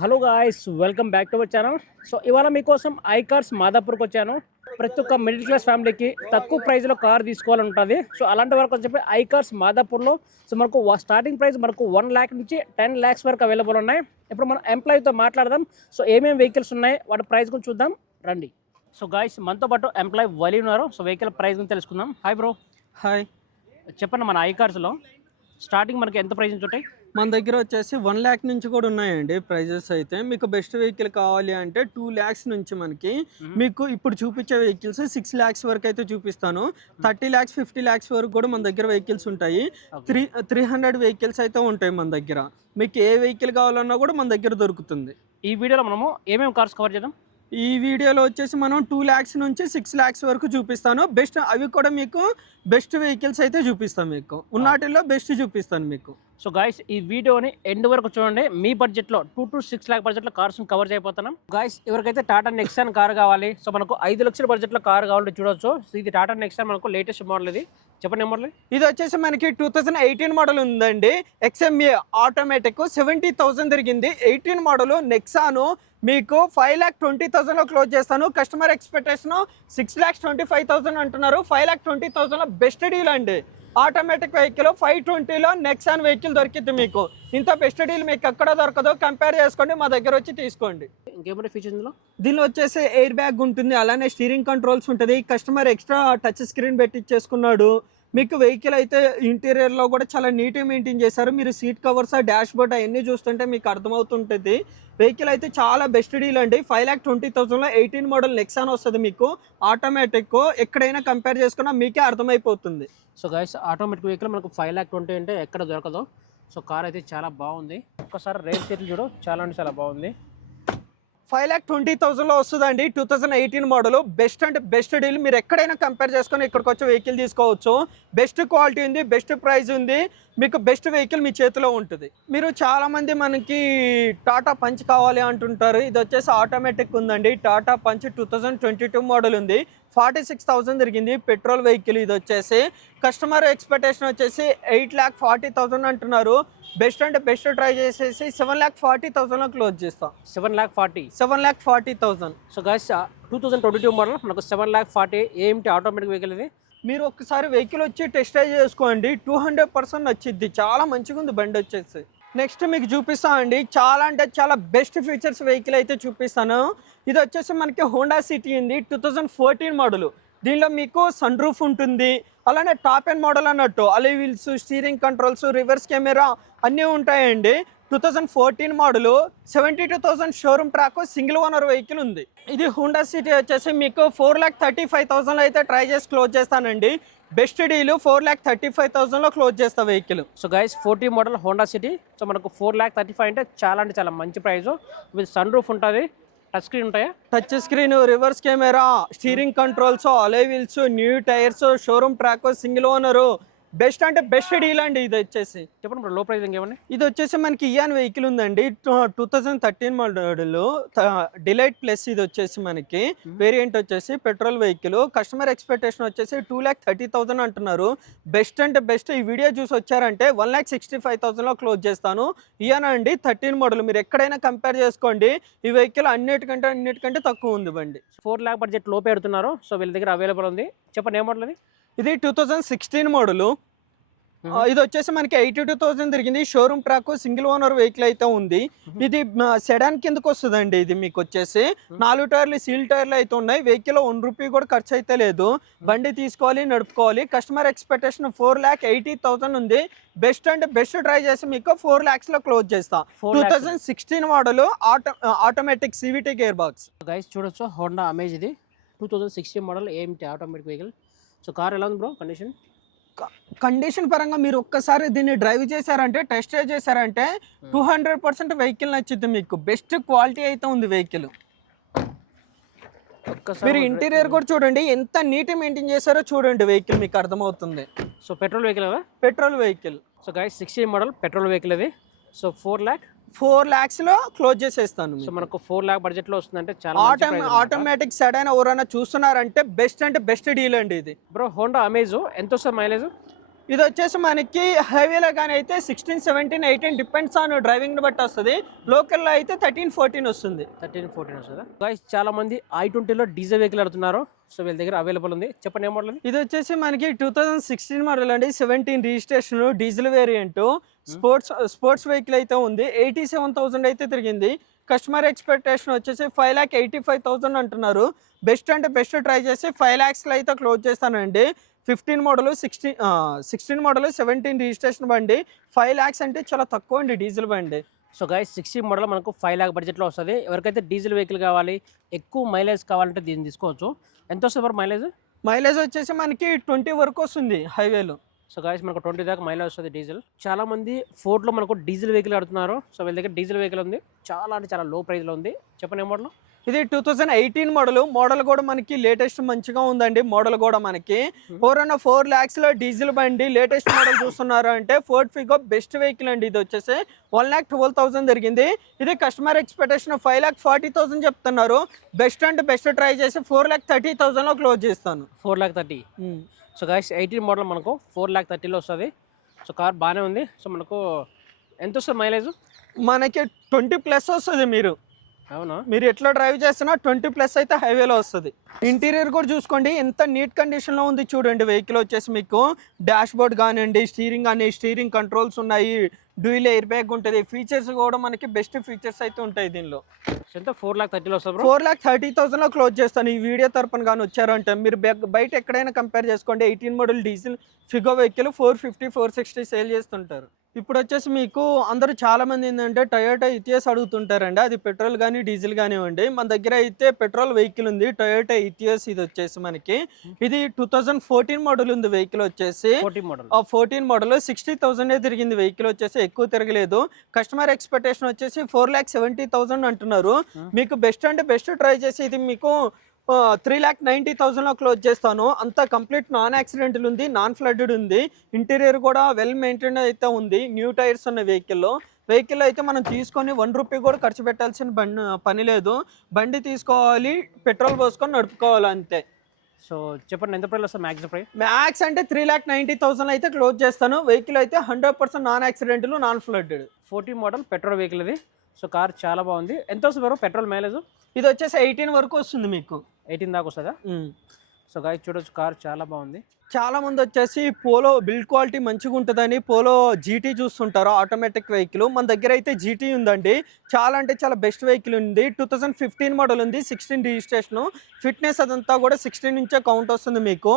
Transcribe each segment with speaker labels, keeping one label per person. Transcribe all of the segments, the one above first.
Speaker 1: Hello guys welcome back to our channel. So ఇవాళ మీకోసం I cars మాదాపూర్కి వచ్చాను. ప్రతి ఒక్క మిడిల్ క్లాస్ ఫ్యామిలీకి తక్కువ ప్రైస్లో కార్ తీసుకోవాలని ఉంటుంది సో అలాంటి వరకు అని చెప్పి ఐ కార్స్ మాదాపూర్లో సో మనకు స్టార్టింగ్ ప్రైస్ మనకు వన్ ల్యాక్ నుంచి టెన్ ల్యాక్స్ వరకు అవైలబుల్ ఉన్నాయి. ఇప్పుడు మనం ఎంప్లాయీతో మాట్లాడదాం. సో ఏమేమి వెహికల్స్ ఉన్నాయి వాటి ప్రైస్ గురించి చూద్దాం. రండి. సో గాయస్ మనతో పాటు ఎంప్లాయీ వలి ఉన్నారు. సో వెహికల్ ప్రైస్ గురించి తెలుసుకుందాం. హాయ్ బ్రో
Speaker 2: హాయ్
Speaker 1: చెప్పండి మన ఐ కార్స్లో స్టార్టింగ్ మనకి ఎంత ప్రైస్ నుంచి ఉంటాయి?
Speaker 2: మన దగ్గర వచ్చేసి వన్ ల్యాక్ నుంచి కూడా ఉన్నాయండి ప్రైజెస్ అయితే. మీకు బెస్ట్ వెహికల్ కావాలి అంటే టూ ల్యాక్స్ నుంచి మనకి. మీకు ఇప్పుడు చూపించే వెహికల్స్ సిక్స్ ల్యాక్స్ వరకు అయితే చూపిస్తాను. థర్టీ ల్యాక్స్ ఫిఫ్టీ ల్యాక్స్ వరకు కూడా మన దగ్గర వెహికల్స్ ఉంటాయి. త్రీ త్రీ హండ్రెడ్ వెహికల్స్ అయితే ఉంటాయి మన దగ్గర. మీకు ఏ వెహికల్ కావాలన్నా కూడా మన దగ్గర దొరుకుతుంది.
Speaker 1: ఈ వీడియోలో మనము ఏమేమి కార్స్ కవర్ చేద్దాం?
Speaker 2: ఈ వీడియోలో వచ్చేసి మనం టూ ల్యాక్స్ నుంచి సిక్స్ ల్యాక్స్ వరకు చూపిస్తాను. బెస్ట్ అవి కూడా మీకు బెస్ట్ వెహికల్స్ అయితే చూపిస్తాను మీకు. ఉన్నాటిల్లో బెస్ట్ చూపిస్తాను మీకు.
Speaker 1: సో గాయస్ ఈ వీడియోని ఎండ్ వరకు చూడండి. మీ బడ్జెట్లో టూ టు సిక్స్ ల్యాక్ బడ్జెట్లో కార్స్ కవర్ చేయబోతున్నాం. గాయస్ ఎవరికైతే టాటా నెక్సాన్ కార్ కావాలి సో మనకు ఐదు లక్షల బడ్జెట్లో కార్ కావాలంటే చూడొచ్చు. ఇది టాటా నెక్సాన్ మనకు లేటెస్ట్ మోడల్ ఇది. చెప్పండి మోడల్
Speaker 2: ఇది వచ్చేసి మనకి టూ థౌజండ్ ఎయిటీన్ మోడల్ ఉందండి. ఎక్స్ఎంఏ ఆటోమేటిక్ సెవెంటీ థౌసండ్ తిరిగింది. ఎయిటీన్ మోడల్ నెక్సాను మీకు ఫైవ్ ల్యాక్ ట్వంటీ థౌసండ్లో క్లోజ్ చేస్తాను. Customer expectation six lakhs twenty five thousand అంటున్నారు ఫైవ్ ల్యాక్ ట్వంటీ థౌసండ్లో బెస్ట్ డీల్ అండి. ఆటోమేటిక్ వెహికల్ ఫైవ్ ట్వంటీలో నెక్సాన్ వెహికల్ దొరికింది మీకు. ఇంత బెస్ట్ డీల్ మీకు ఎక్కడ దొరకదో కంపేర్ చేసుకోండి మా దగ్గర వచ్చి తీసుకోండి.
Speaker 1: ఇంకేమైనా ఫీచర్స్ ఇందులో?
Speaker 2: దీనిలో వచ్చేసి ఎయిర్ బ్యాగ్ ఉంటుంది అలానే స్టీరింగ్ కంట్రోల్స్ ఉంటుంది. కస్టమర్ ఎక్స్ట్రా టచ్ స్క్రీన్ పెట్టించేసుకున్నాడు మీకు వెహికల్ అయితే ఇంటీరియర్లో కూడా చాలా నీట్గా మెయింటైన్ చేశారు. మీరు సీట్ కవర్స్ డాష్ బోర్డ్ అవన్నీ చూస్తుంటే మీకు అర్థమవుతుంటుంది. వెహికల్ అయితే చాలా బెస్ట్ డీల్ అండి. ఫైవ్ ల్యాక్ ట్వంటీ థౌసండ్లో ఎయిటీన్ మోడల్ నెక్సాన్ వస్తుంది మీకు. ఆటోమేటిక్ ఎక్కడైనా కంపేర్ చేసుకున్నా మీకే అర్థమైపోతుంది.
Speaker 1: సో గైస్ ఆటోమేటిక్ వెహికల్ మనకు ఫైవ్ ల్యాక్ ట్వంటీ అంటే ఎక్కడ దొరకదు. సో కార్ అయితే చాలా బాగుంది. ఒక్కసారి రేట్ సీట్లు చూడు. చాలా అంటే చాలా బాగుంది.
Speaker 2: ఫైవ్ ల్యాక్ ట్వంటీ థౌసండ్లో వస్తుందండి. Two thousand eighteen model. Best అంటే బెస్ట్ డీల్. మీరు ఎక్కడైనా కంపేర్ చేసుకొని ఇక్కడికి వచ్చి వెహికల్ తీసుకోవచ్చు. బెస్ట్ క్వాలిటీ ఉంది బెస్ట్ ప్రైస్ ఉంది. మీకు బెస్ట్ వెహికల్ మీ చేతిలో ఉంటుంది. మీరు చాలామంది మనకి టాటా పంచ్ కావాలి అంటుంటారు. ఇది వచ్చేసి ఆటోమేటిక్ ఉందండి. Tata punch two thousand twenty two model ఉంది. ఫార్టీ సిక్స్ థౌసండ్ తిరిగింది పెట్రోల్ వెహికల్ ఇది వచ్చేసి. కస్టమర్ ఎక్స్పెక్టేషన్ వచ్చేసి ఎయిట్ ల్యాక్ ఫార్టీ థౌసండ్ అంటున్నారు. బెస్ట్ అంటే బెస్ట్ ట్రై చేసేసి సెవెన్ ల్యాక్ ఫార్టీ థౌసండ్లో క్లోజ్ చేస్తాం.
Speaker 1: Seven lakh forty?
Speaker 2: Seven lakh forty thousand.
Speaker 1: So guys two thousand twenty two model మనకు సెవెన్ ల్యాక్ ఫార్టీ ఏమిటి ఆటోమేటిక్ వెహికల్ ఇది.
Speaker 2: మీరు ఒక్కసారి వెహికల్ వచ్చి టెస్ట్ డ్రైవ్ చేసుకోండి. టూ హండ్రెడ్ పర్సెంట్ నచ్చిద్ది చాలా మంచిగా ఉంది బండి వచ్చేసి. నెక్స్ట్ మీకు చూపిస్తామండి. చాలా అంటే చాలా బెస్ట్ ఫీచర్స్ వెహికల్ అయితే చూపిస్తాను. ఇది వచ్చేసి మనకి హోండా సిటీ ఉంది. Two thousand fourteen model. దీనిలో మీకు సన్ రూఫ్ ఉంటుంది. అలానే టాప్ అండ్ మోడల్ అన్నట్టు. Alloy wheels steering controls reverse camera అన్నీ ఉంటాయండి. Two thousand fourteen model seventy two thousand showroom track single owner vehicle ఉంది. ఇది హుండా సిటీ వచ్చేసి మీకు four lakh thirty five thousand అయితే ట్రై చేసి క్లోజ్ చేస్తానండి. Best deal four lakh thirty five థౌసండ్లో close చేస్తా vehicle
Speaker 1: so guys forty model Honda City so మనకు four lakh thirty five అంటే చాలా అంటే చాలా మంచి ప్రైస్ విత్ సన్ రూఫ్ ఉంటుంది టచ్ స్క్రీన్ ఉంటాయా?
Speaker 2: Touch screen reverse camera steering controls alloy wheels new tyres showroom track single owner best అంటే best deal అండి ఇది వచ్చేసి.
Speaker 1: చెప్పండి మరి లో ప్రైస్ ఇంకేమన్నా
Speaker 2: ఇది వచ్చేసి మనకి ఇయాన్ వెహికల్ ఉందండి. Two thousand thirteen model delight plus ఇది వచ్చేసి మనకి. వేరియంట్ వచ్చేసి పెట్రోల్ వెహికల్ కస్టమర్ ఎక్స్పెక్టేషన్ వచ్చేసి టూ ల్యాక్ థర్టీ థౌసండ్ అంటున్నారు. బెస్ట్ అంటే బెస్ట్ ఈ వీడియో చూసి వచ్చారంటే వన్ ల్యాక్ సిక్స్టీ ఫైవ్ థౌసండ్లో క్లోజ్ చేస్తాను. ఇయాన్ అండి థర్టీన్ మోడల్ మీరు ఎక్కడైనా కంపేర్ చేసుకోండి. ఈ వెహికల్ అన్నిటికంటే అన్నిటికంటే తక్కువ ఉంది బండి.
Speaker 1: ఫోర్ ల్యాక్ బడ్జెట్లో పెడుతున్నారు. సో వీళ్ళ దగ్గర అవైలబుల్ ఉంది. చెప్పండి ఏ మోడల్ అది?
Speaker 2: ఇది టూ థౌజండ్ సిక్స్టీన్ మోడల్. ఇది వచ్చేసి మనకి ఎయిటీ టూ థౌసండ్ తిరిగింది. Showroom track single owner vehicle అయితే ఉంది. ఇది సెడాన్ కిందకు వస్తుందండి ఇది మీకు వచ్చేసి. నాలుగు టైర్లు సీల్ టైర్లు అయితే ఉన్నాయి. వెహికల్ వన్ రూపీ కూడా ఖర్చు అయితే లేదు. బండి తీసుకోవాలి నడుపుకోవాలి. Customer expectation four lakh eighty thousand ఉంది. బెస్ట్ అంటే బెస్ట్ ట్రై చేసి మీకు ఫోర్ ల్యాక్స్లో క్లోజ్ చేస్తా. Two. Thousand sixteen model auto automatic CVT gear box.
Speaker 1: Guys చూడొచ్చు. హోండా అమేజ్ ఇది. టూ థౌసండ్ సిక్స్టీన్ మోడల్ ఏమిటి ఆటోమేటిక్ వెహికల్. సో కార్ ఎలా ఉంది బ్రో కండిషన్
Speaker 2: కండిషన్ పరంగా మీరు ఒక్కసారి దీన్ని డ్రైవ్ చేశారంటే టెస్ట్ డ్రైవ్ చేశారంటే టూ హండ్రెడ్ పర్సెంట్ వెహికల్ నచ్చుద్ది మీకు. బెస్ట్ క్వాలిటీ అయితే ఉంది వెహికల్ మీరు ఇంటీరియర్ కూడా చూడండి. ఎంత నీట్ మెయింటైన్ చేశారో చూడండి వెహికల్ మీకు అర్థమవుతుంది.
Speaker 1: So petrol vehicle
Speaker 2: petrol vehicle
Speaker 1: so guys sixteen model petrol vehicle ఇది. సో ఫోర్ ల్యాక్
Speaker 2: ఫోర్ ల్యాక్స్లో క్లోజ్ చేసేస్తాను
Speaker 1: సో మనకు ఫోర్ ల్యాక్ బడ్జెట్లో వస్తుందంటే చాలా
Speaker 2: ఆటో ఆటోమేటిక్ సెడైన్ ఎవరైనా చూస్తున్నారంటే బెస్ట్ అంటే బెస్ట్ డీల్ అండి ఇది.
Speaker 1: బ్రో హోండా అమేజ్ ఎంత వస్తుంది మైలేజ్
Speaker 2: ఇది వచ్చేసి మనకి హైవేలో కానీ అయితే sixteen seventeen eighteen depends on డ్రైవింగ్ని బట్టి వస్తుంది. లోకల్లో అయితే థర్టీన్ ఫోర్టీన్ వస్తుంది.
Speaker 1: థర్టీన్ ఫోర్టీన్ వస్తుందా? గాయస్ చాలా మంది ఐ ట్వంటీలో డీజిల్ వెహికల్ ఆడుతున్నారు. సో వీళ్ళ దగ్గర అవైలబుల్ ఉంది. చెప్పండి ఏం మోడల్ ఇది
Speaker 2: ఇది వచ్చేసి మనకి టూ థౌజండ్ సిక్స్టీన్ మోడల్ అండి. Seventeen registration diesel variant sports sports vehicle అయితే ఉంది. ఎయిటీ సెవెన్ థౌసండ్ అయితే తిరిగింది. కస్టమర్ ఎక్స్పెక్టేషన్ వచ్చేసి five lakh eighty five thousand అంటున్నారు. బెస్ట్ అంటే బెస్ట్ ట్రై చేసి ఫైవ్ ల్యాక్స్లో అయితే క్లోజ్ చేస్తానండి. Fifteen model sixteen sixteen model seventeen registration బండి ఫైవ్ ల్యాక్స్ అంటే చాలా తక్కువ అండి డీజిల్ బండి.
Speaker 1: సో గైస్ సిక్స్టీ మోడల్ మనకు ఫైవ్ ల్యాక్ బడ్జెట్లో వస్తుంది. ఎవరికైతే డీజిల్ వెహికల్ కావాలి ఎక్కువ మైలేజ్ కావాలంటే దీన్ని తీసుకోవచ్చు. ఎంత వస్తుంది మరి మైలేజ్
Speaker 2: మైలేజ్ వచ్చేసి మనకి ట్వంటీ వరకు వస్తుంది హైవేలో.
Speaker 1: సో గాయస్ మనకు ట్వంటీ దాకా మైలేజ్ వస్తుంది డీజిల్. చాలా మంది ఫోర్డ్లో మనకు డీజిల్ వెహికల్ ఆడుతున్నారు సో వీళ్ళ దగ్గర డీజిల్ వెహికల్ ఉంది. చాలా అంటే చాలా లో ప్రైస్లో ఉంది. చెప్పండి ఏ మోడల్?
Speaker 2: ఇది two thousand eighteen model. Model కూడా మనకి లేటెస్ట్ మంచిగా ఉందండి. మోడల్ కూడా మనకి. ఫోర్ అన్న ఫోర్ ల్యాక్స్లో డీజిల్ బండి లేటెస్ట్ మోడల్ చూస్తున్నారు అంటే ఫోర్డ్ ఫిగో బెస్ట్ వెహికల్ అండి ఇది వచ్చేసి. వన్ ల్యాక్ ట్వెల్వ్ థౌసండ్ జరిగింది. ఇది customer expectation five lakh forty thousand చెప్తున్నారు. బెస్ట్ అంటే బెస్ట్ ట్రై చేసి ఫోర్ ల్యాక్ థర్టీ థౌసండ్లో క్లోజ్ చేస్తాను.
Speaker 1: Four lakh thirty so guys eighteen model మనకు ఫోర్ ల్యాక్ థర్టీలో వస్తుంది. సో కార్ బాగానే ఉంది. సో మనకు ఎంత వస్తుంది మైలేజ్?
Speaker 2: మనకి ట్వంటీ ప్లస్ వస్తుంది మీరు.
Speaker 1: అవునా?
Speaker 2: మీరు ఎట్లా డ్రైవ్ చేసినా ట్వంటీ ప్లస్ అయితే హైవేలో వస్తుంది. ఇంటీరియర్ కూడా చూసుకోండి ఎంత నీట్ కండిషన్లో ఉంది చూడండి వెహికల్ వచ్చేసి మీకు. డాష్ బోర్డ్ కానివ్వండి స్టీరింగ్ కానీ స్టీరింగ్ కంట్రోల్స్ ఉన్నాయి డ్యూల్ ఎయిర్ బ్యాగ్ ఉంటుంది. ఫీచర్స్ కూడా మనకి బెస్ట్ ఫీచర్స్ అయితే ఉంటాయి దీనిలో.
Speaker 1: ఎంత? ఫోర్ ల్యాక్ థర్టీలో వస్తుంది
Speaker 2: ఫోర్ ల్యాక్ థర్టీ థౌసండ్లో క్లోజ్ చేస్తాను. ఈ వీడియో తరపున కానీ వచ్చారంటే మీరు బయట ఎక్కడైనా కంపేర్ చేసుకోండి. Eighteen model diesel Figo vehicle four fifty four sixty sale చేస్తుంటారు. ఇప్పుడు వచ్చేసి మీకు అందరూ చాలా మంది ఏంటంటే టొయోటా ఇటిఎస్ అడుగుతుంటారండి. అది పెట్రోల్ కానీ డీజిల్ కానివ్వండి మన దగ్గర అయితే పెట్రోల్ వెహికల్ ఉంది. టొయోటా ఇటిఎస్ ఇది వచ్చేసి మనకి. ఇది టూ థౌజండ్ ఫోర్టీన్ మోడల్ ఉంది వెహికల్ వచ్చేసి.
Speaker 1: ఫోర్టీ మోడల్
Speaker 2: ఆ ఫోర్టీన్ మోడల్ సిక్స్టీ థౌసండ్ తిరిగింది వెహికల్ వచ్చేసి? ఎక్కువ తిరగలేదు. కస్టమర్ ఎక్స్పెక్టేషన్ వచ్చేసి ఫోర్ ల్యాక్ సెవెంటీ థౌసండ్ అంటున్నారు. మీకు బెస్ట్ అంటే బెస్ట్ ట్రై చేసి ఇది మీకు త్రీ ల్యాక్ నైంటీ థౌసండ్లో క్లోజ్ చేస్తాను. అంతా కంప్లీట్ నాన్ యాక్సిడెంటల్ ఉంది నాన్ ఫ్లడ్డెడ్ ఉంది. ఇంటీరియర్ కూడా వెల్ మెయింటైన్ అయితే ఉంది. న్యూ టైర్స్ ఉన్న వెహికల్లో వెహికల్ అయితే మనం తీసుకొని వన్ రూపీ కూడా ఖర్చు పెట్టాల్సిన బండి పని లేదు. బండి తీసుకోవాలి పెట్రోల్ పోసుకొని నడుపుకోవాలి అంతే.
Speaker 1: సో చెప్పండి ఎంత ప్రైస్ వస్తుంది మ్యాక్సిమం ప్రైస్?
Speaker 2: మ్యాక్స్ అంటే త్రీ ల్యాక్ నైంటీ థౌసండ్ అయితే క్లోజ్ చేస్తాను. వెహికల్ అయితే hundred percent non accidental non flooded
Speaker 1: forty model petrol vehicle ఇది. సో కార్ చాలా బాగుంది. ఎంత వస్తుంది పెట్రోల్ మైలేజ్
Speaker 2: ఇది వచ్చేసి ఎయిటీన్ వరకు వస్తుంది మీకు.
Speaker 1: ఎయిటీన్ దాకా వస్తుందా? సో గాయ చూడొచ్చు కార్ చాలా బాగుంది.
Speaker 2: చాలా మంది వచ్చేసి పోలో బిల్డ్ క్వాలిటీ మంచిగా ఉంటుందని పోలో జీటీ చూస్తుంటారు ఆటోమేటిక్ వెహికల్ మన దగ్గర అయితే జీటీ ఉందండి. చాలా అంటే చాలా బెస్ట్ వెహికల్ ఉంది. టూ థౌజండ్ ఫిఫ్టీన్ మోడల్ ఉంది సిక్స్టీన్ రిజిస్ట్రేషన్ ఫిట్నెస్ అదంతా కూడా సిక్స్టీన్ నుంచే కౌంట్ వస్తుంది మీకు.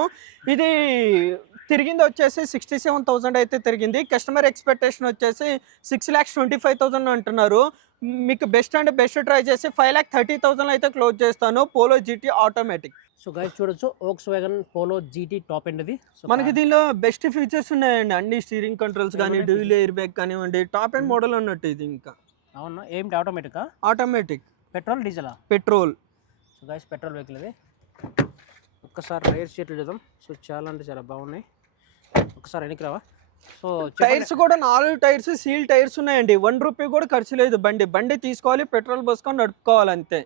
Speaker 2: ఇది తిరిగింది వచ్చేసి సిక్స్టీ సెవెన్ థౌసండ్ అయితే తిరిగింది. కస్టమర్ ఎక్స్పెక్టేషన్ వచ్చేసి six lakhs twenty five thousand అంటున్నారు. మీకు బెస్ట్ అంటే బెస్ట్ ట్రై చేసి ఫైవ్ ల్యాక్ థర్టీ థౌసండ్ అయితే క్లోజ్ చేస్తాను. Polo GT automatic
Speaker 1: so guys చూడొచ్చు. Volkswagen Polo GT top end ఇది సో
Speaker 2: మనకి దీనిలో బెస్ట్ ఫీచర్స్ ఉన్నాయండి. అన్ని స్టీరింగ్ కంట్రోల్స్ కానీ డ్యూల్ ఎయిర్ బ్యాగ్ కానివ్వండి టాప్ అండ్ మోడల్ అన్నట్టు ఇది ఇంకా.
Speaker 1: అవునా? ఏంటి ఆటోమేటికా
Speaker 2: automatic
Speaker 1: petrol డీజిలా
Speaker 2: petrol
Speaker 1: so guys petrol vehicle ఇది. ఒక్కసారి రేర్ షీట్లు చూద్దాం. సో చాలా అంటే చాలా బాగున్నాయి. ఒకసారి వెనక్కి రావా? సో
Speaker 2: టైర్స్ కూడా నాలుగు టైర్స్ సీల్ టైర్స్ ఉన్నాయండి. వన్ రూపీ కూడా ఖర్చు లేదు బండి. బండి తీసుకోవాలి పెట్రోల్ పోసుకొని నడుపుకోవాలి అంతే.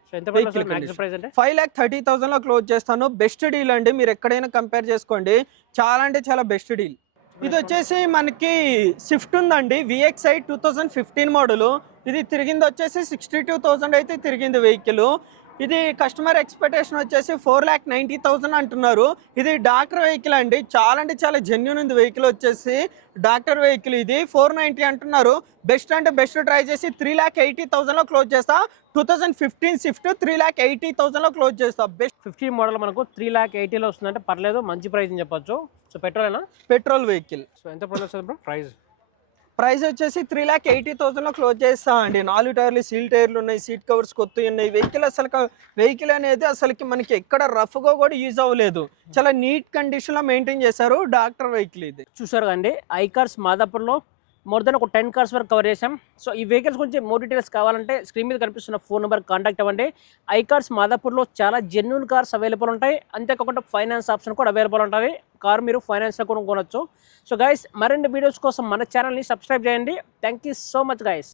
Speaker 2: ఫైవ్ ల్యాక్ థర్టీ థౌసండ్లో క్లోజ్ చేస్తాను. బెస్ట్ డీల్ అండి. మీరు ఎక్కడైనా కంపేర్ చేసుకోండి. చాలా అంటే చాలా బెస్ట్ డీల్. ఇది వచ్చేసి మనకి స్విఫ్ట్ ఉందండి. VXI two thousand fifteen model ఇది తిరిగింది వచ్చేసి సిక్స్టీ టూ థౌసండ్ అయితే తిరిగింది వెహికల్ ఇది కస్టమర్ ఎక్స్పెక్టేషన్ వచ్చేసి ఫోర్ ల్యాక్ నైంటీ థౌసండ్ అంటున్నారు. ఇది డాక్టర్ వెహికల్ అండి. చాలా అంటే చాలా జెన్యున్ ఉంది వెహికల్ వచ్చేసి. డాక్టర్ వెహికల్ ఇది. ఫోర్ నైంటీ అంటున్నారు. బెస్ట్ అంటే బెస్ట్ ట్రై చేసి త్రీ ల్యాక్ ఎయిటీ థౌసండ్లో క్లోజ్ చేస్తా. Two thousand fifteen Swift three lakh eighty థౌసండ్లో close చేస్తా. బెస్ట్
Speaker 1: ఫిఫ్టీన్ మోడల్ మనకు త్రీ ల్యాక్ ఎయిటీలో వస్తుందంటే పర్లేదు మంచి ప్రైస్ అని చెప్పొచ్చు. సో పెట్రోలేనా
Speaker 2: పెట్రోల్ వెహికల్
Speaker 1: సో ఎంత ప్రైస్ వస్తుంది ప్రైస్
Speaker 2: ప్రైస్ వచ్చేసి త్రీ ల్యాక్ ఎయిటీ థౌసండ్లో క్లోజ్ చేస్తా అండి. నాలుగు టైర్లు సీల్ టైర్లు ఉన్నాయి సీట్ కవర్స్ కొత్త ఉన్నాయి. వెహికల్ అసలు వెహికల్ అనేది అసలుకి మనకి ఎక్కడ రఫ్గా కూడా యూజ్ అవ్వలేదు. చాలా నీట్ కండిషన్లో మెయింటైన్ చేశారు డాక్టర్ వెహికల్ ఇది.
Speaker 1: చూసారు కండి ఐ కార్స్ మాదాపూర్లో మోర్ దెన్ ఒక టెన్ కార్స్ వరకు కవర్ చేశాం. సో ఈ వెహికల్స్ గురించి మోర్ డీటెయిల్స్ కావాలంటే స్క్రీన్ మీద కనిపిస్తున్న ఫోన్ నెంబర్ కాంటాక్ట్ అవ్వండి. ఐ కార్స్ మాదాపూర్లో చాలా జెన్యున్ కార్స్ అవైలబుల్ ఉంటాయి. అంతేకాకుండా ఫైనాన్స్ ఆప్షన్ కూడా అవైలబుల్ ఉంటుంది. కార్ మీరు ఫైనాన్స్లో కూడా కొనొచ్చు. సో గైస్ మరిన్ని వీడియోస్ కోసం మన ఛానల్ని సబ్స్క్రైబ్ చేయండి. Thank you so much guys